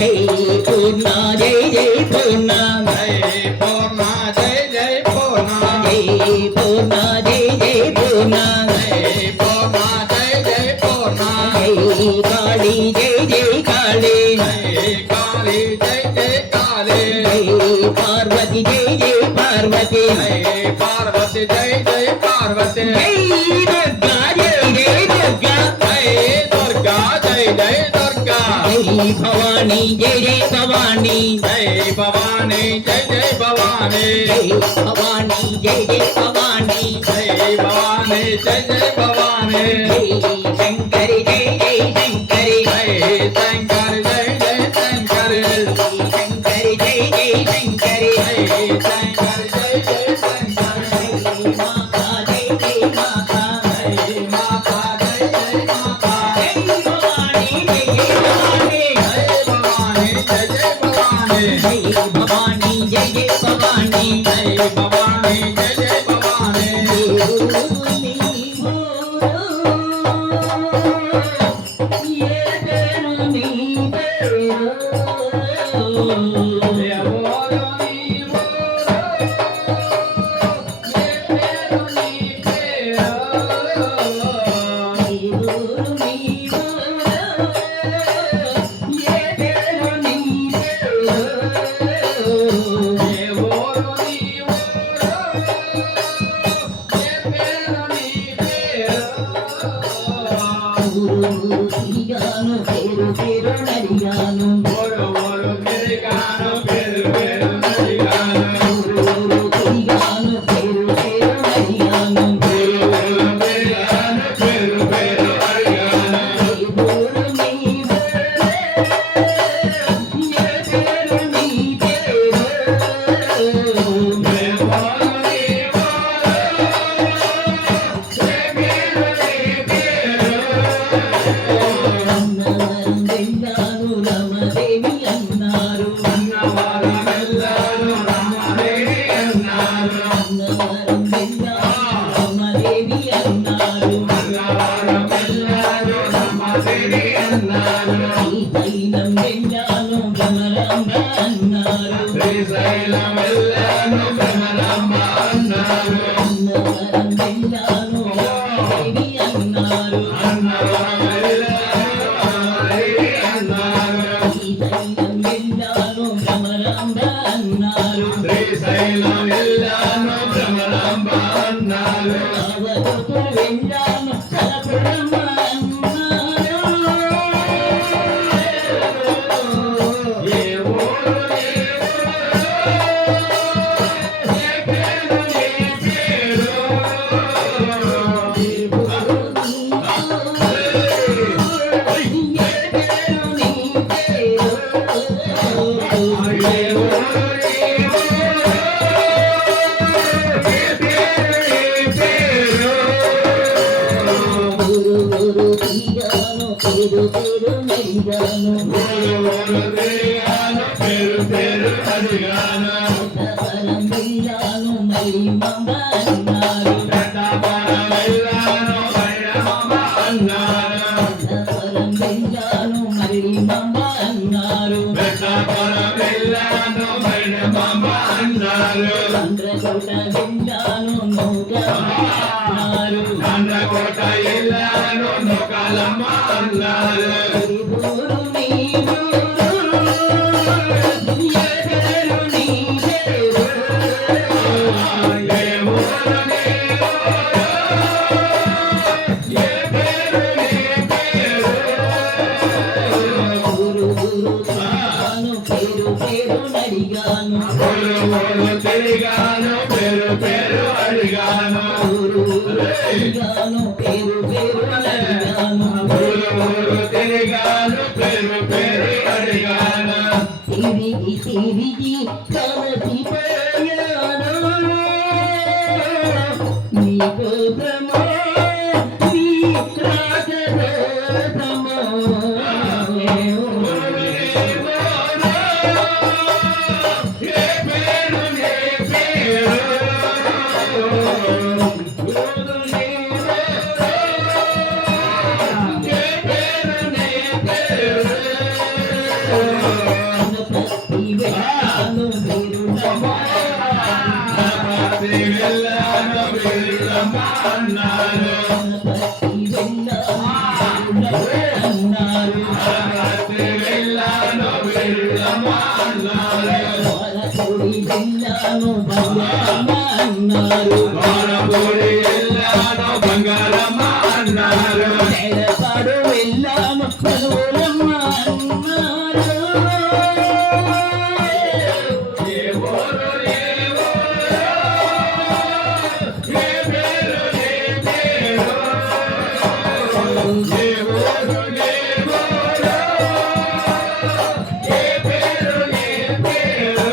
పూర్ణ జై జై పూర్ణ పూర్ణ జై జై పూర్ణ పూర్ణ జై జై పూర్ణ పూర్ణ జై జై పూర్ణ జై కాళీ జై జై కాళీ కాళీ జై జై కాళీ జై పార్వతి జై జై పార్వతి పార్వతి జై జై పార్వతి జై దుర్గా జై జై దుర్గా దుర్గా జై జై దుర్గా జై భవానీ జై జై భవానీ జై భవానీ జై జై భవానీ జై భవానీ జై జై భవానీ జై భవానీ జై జై భవానీ జై శంకరి జై జై శంకరి జై శంకర్ జై జై శంకర్ శంకరి జై జై శంకరి జై శంకర్ జై జై శంకర్ మాతా జై జై మాతా జై మాతా జై జై మాతా జై భవానీ జై జై భవానీ జై భవానీ జై జై భవానీ జై భవానీ జై జై భవానీ జై భవానీ జై జై భవానీ తిరిగాను పేరు పేరు నడిగాను ఓరు తిరిగాను పేరు పేరు నడిగాను తిరిగాను పేరు పేరు నడిగాను ఓరు తిరిగాను పేరు పేరు అడిగాను పేరు నీవే పేరు నీవే రమదేవి అన్నారు అన్నవారు వెళ్ళారు రమదేవి అన్నారు అన్నవరం వెళ్ళారు రమదేవి అన్నారు అన్నవారు వెళ్ళారు రమదేవి అన్నారు శ్రీశైలం వెళ్ళాను భ్రమరాంబ అన్నారు శ్రీశైలం వెళ్ళాను భ్రమరాంబ అన్నారు అన్నవరం వెళ్ళాను రమదేవి అన్నారు అన్నవరం వెళ్ళాను రమదేవి అన్నారు శ్రీశైలం వెళ్ళాను భ్రమరాంబ అన్నారు శ్రీశైలం వెళ్ళాను భ్రమరాంబ అన్నారు అవధూతులు వెళ్ళాను సలపురమ్మ అన్నారు ఏ ఊరు ఏ పేరు నీ పేరు ఏ ఊరు పేరు పేరు నడిగాను పేరు పేరు అడిగాను వరం వెళ్ళాను మళ్ళీ మమ్మ అన్నారు వెళ్ళాను భైరవమ్మ అన్నారు వరం వెళ్ళాను మళ్ళీ మమ్మ అన్నారు వెళ్ళాను భైరవమ్మ అన్నారు చంద్రకోట వెళ్ళాను అన్నారు చంద్రకోట వెళ్ళాను నొకాలమ్మ అన్నారు ఊరు నీ ఊరు ఏ పేరు నీ పేరు ఏ ఊరు నీ ఊరు ఏ పేరు నీ పేరు ఊరు తిరిగాను పేరు పేరు నడిగాను ఊరు తిరిగాను పేరు పేరు అడిగాను ఊరు తిరిగాను పేరు పేరు నడిగాను ఊరు తిరిగాను పేరు పేరు అడిగాను తిరిగి తిరిగి కలసిపోయాను నీకు భ్రమా నీ రాజరథమా ఏ పేరు నీ పేరు ఏ పేరు నీ పేరు అన్నారు గణపతి అన్నారు గణపతి వెళ్ళాను వెళ్ళమ్మ అన్నారు వరకుడి వెళ్ళాను బంగారమ్మ అన్నారు గోరపూడి వెళ్ళాను బంగారమ్మ అన్నారు ఎడపాడు వెళ్ళాను పలువురమ్మ అన్నారు ఏ ఊరు ఏ ఊరు ఏ పేరు ఏ పేరు ఏ ఊరు ఏ ఊరు ఏ పేరు ఏ పేరు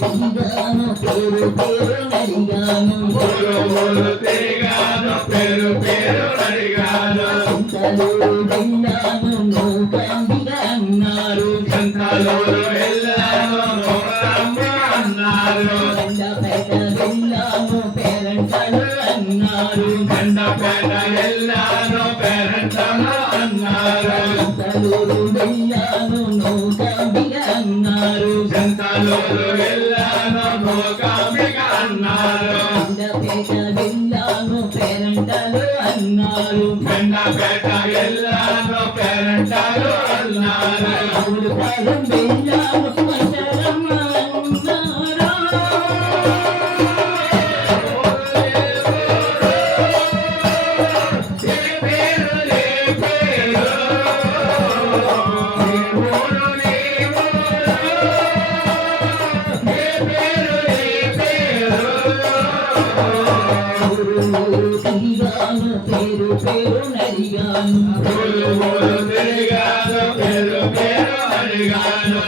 తిరిగాను పేరు పేరు నడిగాను ఊరు తిరిగాను పేరు పేరు అడిగాను ఇంతలో వెళ్ళాను నూకండిగా అన్నారు సంతలూరు వెళ్ళాను నోరమ్మ అన్నారు దండపేట వెళ్ళాను పేరంటలు అన్నారు బండపేట వెళ్ళాను పేరంటలు అన్నారు ఇంతలూరు వెళ్ళాను నూకండిగా అన్నారు సంతలూరు వెళ్ళాను నోకాంబిక అన్నారు దండపేట వెళ్ళాను పేరంటలు అన్నారు బండపేట వెళ్ళాను పేరంటలు అన్నారు అవును కాలం వెళ్ళాను మంటలమ్మ అన్నారు ఏ పేరు ఏ పేరు ఏ ఊరు ఏ ఊరు ఏ పేరు ఏ పేరు తిరిగాను పేరు పేరు నడిగాను ఊరు తిరిగాను పేరు పేరు అడిగాను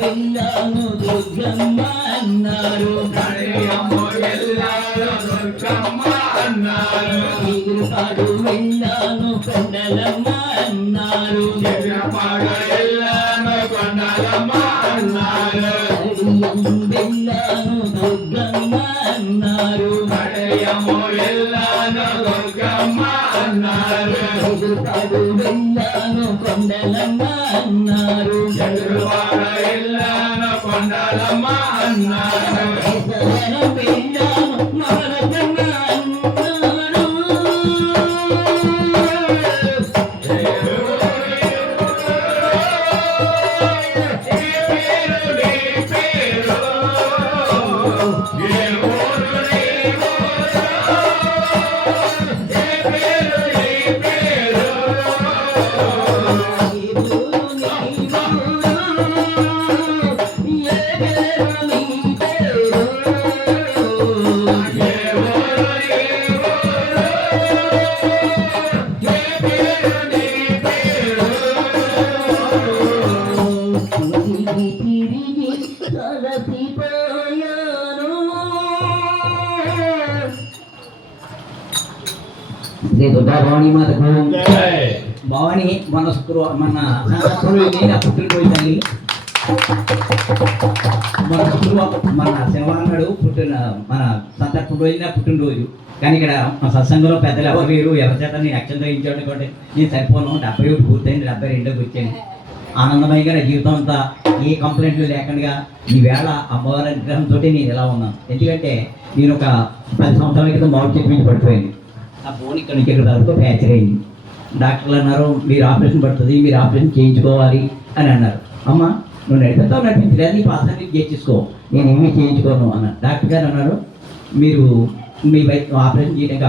వెళ్ళాను దుర్గమ్మ అన్నారు కడియమ్మ వెళ్ళాను దుర్గమ్మ అన్నారు ఎగురుపాడు వెళ్ళాను కొండలమ్మ అన్నారు ఎర్రపాడ వెళ్ళాను కొండలమ్మ అన్నారు వెళ్ళాను దుర్గమ్మ అన్నారు కడియమ్మ వెళ్ళాను దుర్గమ్మ అన్నారు ఎగురుపాడు వెళ్ళాను కొండలమ్మ అన్నారు ఎదురువాడ వెళ్ళాను కొండలమ్మ అన్నారు ఎసరను వెళ్ళాను మహారథమ్మ అన్నారు శ్రీ దుర్గా భవానీ మాతకు భవాని మన నేను పుట్టినపోయి తల్లి మన శనివారం పుట్టిన మన సంత పుట్టినరోజు కానీ ఇక్కడ మా సత్సంగంలో పెద్దలు ఎవరు లేరు ఎవరి చేత నేను అక్షంత ఇచ్చాడు నేను సరిపోను 71 పూర్తయింది 72కి వచ్చాను ఆనందమయంగా నా జీవితం అంతా ఏ కంప్లైంట్లు లేకుండా ఈవేళ అమ్మవారి అనుగ్రహంతో నేను ఇలా ఉన్నాను. ఎందుకంటే నేను ఒక 10 సంవత్సరాల క్రితం మౌత్ చెప్పించి పడిపోయింది. ఆ ఫోన్ ఇక్కడ నుంచి ఇక్కడ వరకు ఫ్రాక్చర్ అయింది. డాక్టర్లు అన్నారు మీరు ఆపరేషన్ పడుతుంది, మీరు ఆపరేషన్ చేయించుకోవాలి అని అన్నారు. అమ్మ నువ్వు నడిపించలేదు, నీ పాస్ అనేది చేయించుకో, నేను ఏమీ చేయించుకోను అన్నాను. డాక్టర్ గారు అన్నారు మీరు మీ ఆపరేషన్ చేయడానికి